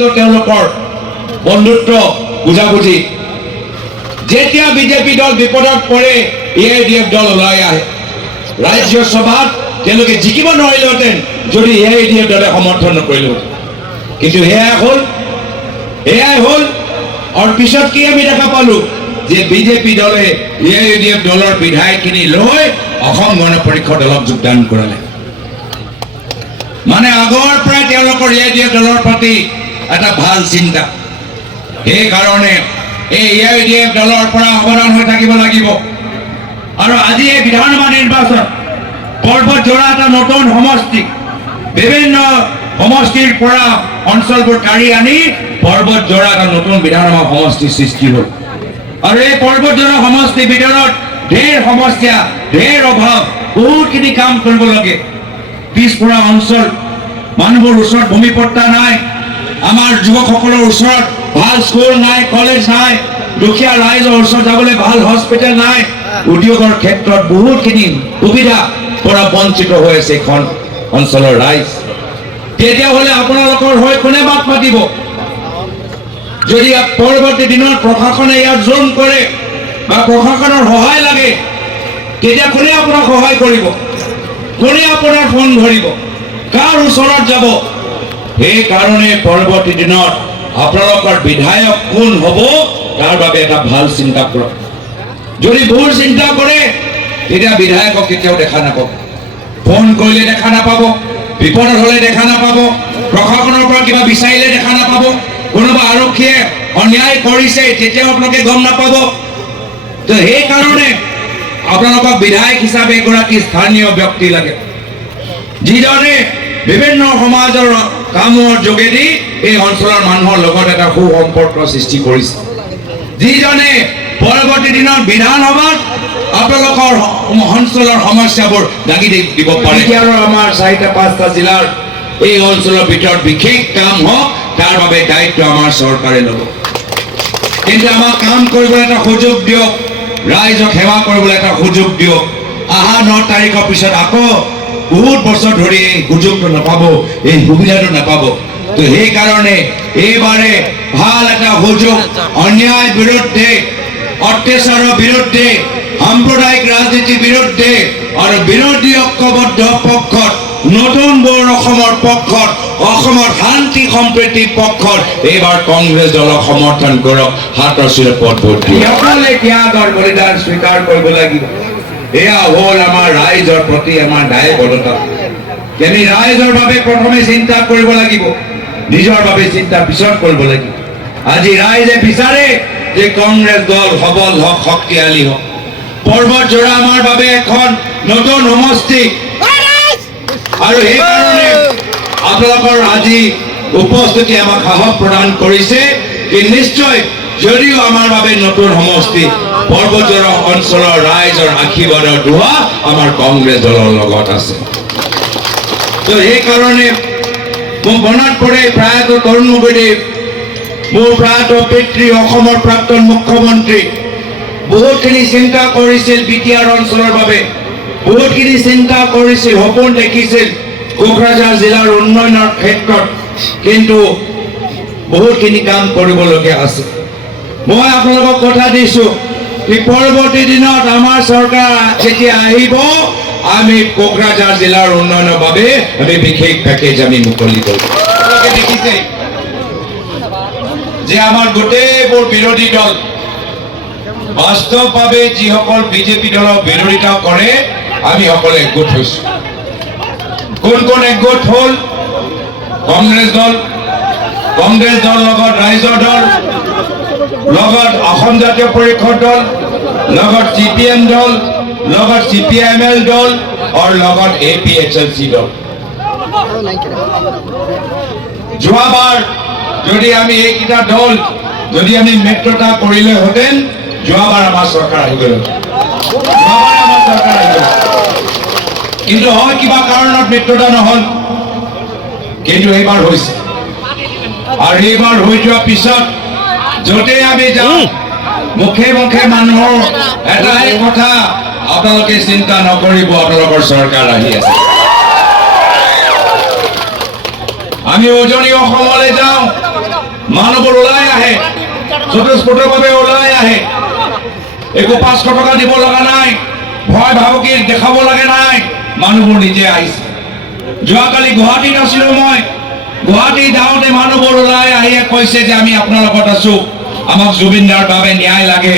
তেওঁলোকৰ বন্ধুত্ব বুজাবুজি যেতিয়া বিজেপি দল বিপদত পৰে এআইডিএফ দল ওলাই আহে ৰাজ্য সভাত তেওঁলোকে জিকিব নোৱাৰিলেহেঁতেন যদি এআইডিএফ দলে সমৰ্থন নকৰিলেহেঁতেন কিন্তু এয়াই হ'ল আৰু পিছত কি আমি দেখা পালো যে বিজেপি দলে এআইডিএফ দলৰ বিধায়কখিনি লৈ অসম গণ পৰিষদ দলক যোগদান কৰালে মানে আগৰ পৰাই তেওঁলোকৰ এআইডিএফ দলৰ প্ৰতি এটা ভাল চিন্তা সেইকাৰণে এই এআইডিএফ দলৰ পৰা সাৱধান হৈ থাকিব লাগিব আৰু আজি এই বিধানসভা নিৰ্বাচন পৰ্বতজোৰা এটা নতুন সমষ্টি বিভিন্ন সমষ্টিৰ পৰা অঞ্চলবোৰ কাঢ়ি আনি পৰ্বতজোৰা এটা নতুন বিধানসভা সমষ্টি সৃষ্টি হ'ল আৰু এই পৰ্বতজোৰা সমষ্টিৰ ভিতৰত ঢেৰ সমস্যা ঢেৰ অভাৱ বহুতখিনি কাম কৰিব লাগে পিছপৰা অঞ্চল মানুহবোৰ ওচৰত ভূমিপট্টা নাই আমাৰ যুৱকসকলৰ ওচৰত ভাল স্কুল নাই কলেজ নাই দুখীয়া ৰাইজৰ ওচৰত যাবলৈ ভাল হস্পিটেল নাই উদ্যোগৰ ক্ষেত্ৰত বহুতখিনি সুবিধা পৰা বঞ্চিত হৈ আছে এখন অঞ্চলৰ ৰাইজ তেতিয়াহ'লে আপোনালোকৰ হৈ কোনে মাত মাতিব যদি পৰৱৰ্তী দিনত প্ৰশাসনে ইয়াত জোন কৰে বা প্ৰশাসনৰ সহায় লাগে তেতিয়া কোনে আপোনাক সহায় কৰিব কোনে আপোনাৰ ফোন ধৰিব কাৰ ওচৰত যাব সেইকাৰণে পৰৱৰ্তী দিনত আপোনালোকৰ বিধায়ক কোন হ'ব তাৰ বাবে এটা ভাল চিন্তা কৰক যদি ভুল চিন্তা কৰে তেতিয়া বিধায়কক কেতিয়াও দেখা নাপাব ফোন কৰিলে দেখা নাপাব বিপদত হ'লে দেখা নাপাব প্ৰশাসনৰ পৰা কিবা বিচাৰিলে দেখা নাপাব কোনোবা আৰক্ষীয়ে অন্যায় কৰিছে তেতিয়াও আপোনালোকে গম নাপাব তো সেইকাৰণে আপোনালোকক বিধায়ক হিচাপে এগৰাকী স্থানীয় ব্যক্তি লাগে যিজনে বিভিন্ন সমাজৰ কামৰ যোগেদি এই অঞ্চলৰ মানুহৰ লগত এটা সুসম্পৰ্ক সৃষ্টি কৰিছে যিজনে পৰৱৰ্তী দিনত বিধানসভাত আপোনালোকৰ অঞ্চলৰ সমস্যাবোৰ দাঙি দিব পাৰে আৰু আমাৰ 4-5টা জিলাৰ এই অঞ্চলৰ ভিতৰত বিশেষ কাম হওক তাৰ বাবে দায়িত্ব আমাৰ চৰকাৰে ল'ব কিন্তু আমাক কাম কৰিবলৈ এটা সুযোগ দিয়ক ৰাইজক সেৱা কৰিবলৈ এটা সুযোগ দিয়ক আহা 9 তাৰিখৰ পিছত আকৌ বহুত বছৰ ধৰি এই সুযোগটো নাপাব এই সুবিধাটো নাপাব তো সেইকাৰণে এইবাৰে ভাল এটা সুযোগ অন্যায় বিৰুদ্ধে অত্যাচাৰৰ বিৰুদ্ধে সাম্প্ৰদায়িক ৰাজনীতিৰ বিৰুদ্ধে আৰু বিৰোধী ঐক্যবদ্ধ পক্ষত নতুন বৰ অসমৰ পক্ষত অসমৰ শান্তি সম্প্ৰীতিৰ পক্ষত এইবাৰ কংগ্ৰেছ দলক সমৰ্থন কৰক হাতৰ চিৰত ভোট দিয়ক সকলোৱে ত্যাগৰ বলিদান স্বীকাৰ কৰিব লাগিব এয়া হ'ল আমাৰ ৰাইজৰ প্ৰতি আমাৰ দায়বদ্ধতা আমি ৰাইজৰ বাবে প্ৰথমে চিন্তা কৰিব লাগিব নিজৰ বাবে চিন্তা পিছত কৰিব লাগিব আজি ৰাইজে বিচাৰে যে কংগ্ৰেছ দল সবল হওক শক্তিশালী হওক পৰ্বতজোৰা আমাৰ বাবে এখন নতুন সমষ্টি আৰু সেইকাৰণে আপোনালোকৰ আজি উপস্থিতি আমাক সাহস প্ৰদান কৰিছে যে নিশ্চয় যদিও আমাৰ বাবে নতুন সমষ্টি পৰ্বতজোৰা অঞ্চলৰ ৰাইজৰ আশীৰ্বাদৰ দুৱা আমাৰ কংগ্ৰেছ দলৰ লগত আছে তো সেইকাৰণে মোৰ মনত পৰে প্ৰয়াত তৰুণ গগৈদেৱ মোৰ প্ৰয়াত পিতৃ অসমৰ প্ৰাক্তন মুখ্যমন্ত্ৰী বহুতখিনি চিন্তা কৰিছিল বিটিআৰ অঞ্চলৰ বাবে বহুতখিনি চিন্তা কৰিছিল সপোন দেখিছিল কোকৰাঝাৰ জিলাৰ উন্নয়নৰ ক্ষেত্ৰত কিন্তু বহুতখিনি কাম কৰিবলগীয়া আছে মই আপোনালোকক কথা দিছোঁ যে পৰৱৰ্তী দিনত আমাৰ চৰকাৰ যেতিয়া আহিব আমি কোকৰাঝাৰ জিলাৰ উন্নয়নৰ বাবে আমি বিশেষ পেকেজ আমি মুকলি কৰিম দেখিছে যে আমাৰ গোটেইবোৰ বিৰোধী দল বাস্তৱভাৱে যিসকল বিজেপি দলৰ বিৰোধিতা কৰে আমি সকলো একগোট হৈছোঁ কোন কোন একগোট হ'ল কংগ্ৰেছ দল লগত ৰাইজৰ দল লগত অসম জাতীয় পৰিষদ দল লগত CPM দল লগত CPIML দল আৰু লগত APHLC দল যোৱাবাৰ যদি আমি এইকেইটা দল যদি আমি মিত্ৰতা কৰিলেহেঁতেন যোৱাবাৰ আমাৰ চৰকাৰ আহি গ'ল কিন্তু হয় কিবা কাৰণত মিত্ৰতা নহ'ল কিন্তু এইবাৰ হৈছে আৰু এইবাৰ হৈ যোৱাৰ পিছত য'তে আমি যাওঁ মুখে মুখে মানুহৰ এটাই কথা আপোনালোকে চিন্তা নকৰিব আপোনালোকৰ চৰকাৰ আহি আছে আমি উজনি অসমলৈ যাওঁ মানুহবোৰ ওলাই আহে, স্বতঃস্ফূৰ্তভাৱে ওলাই আহে। একো 500 টকা দিব লগা নাই, ভয় ভাবুকি দেখাব লাগে নাই, মানুহবোৰ নিজে আহিছে। যোৱাকালি গুৱাহাটীত আছিলো মই, গুৱাহাটী যাওঁতে মানুহবোৰ ওলাই আহিয়ে কৈছে যে আমি আপোনাৰ লগত আছো, আমাক জুবিনদাৰ বাবে ন্যায় লাগে।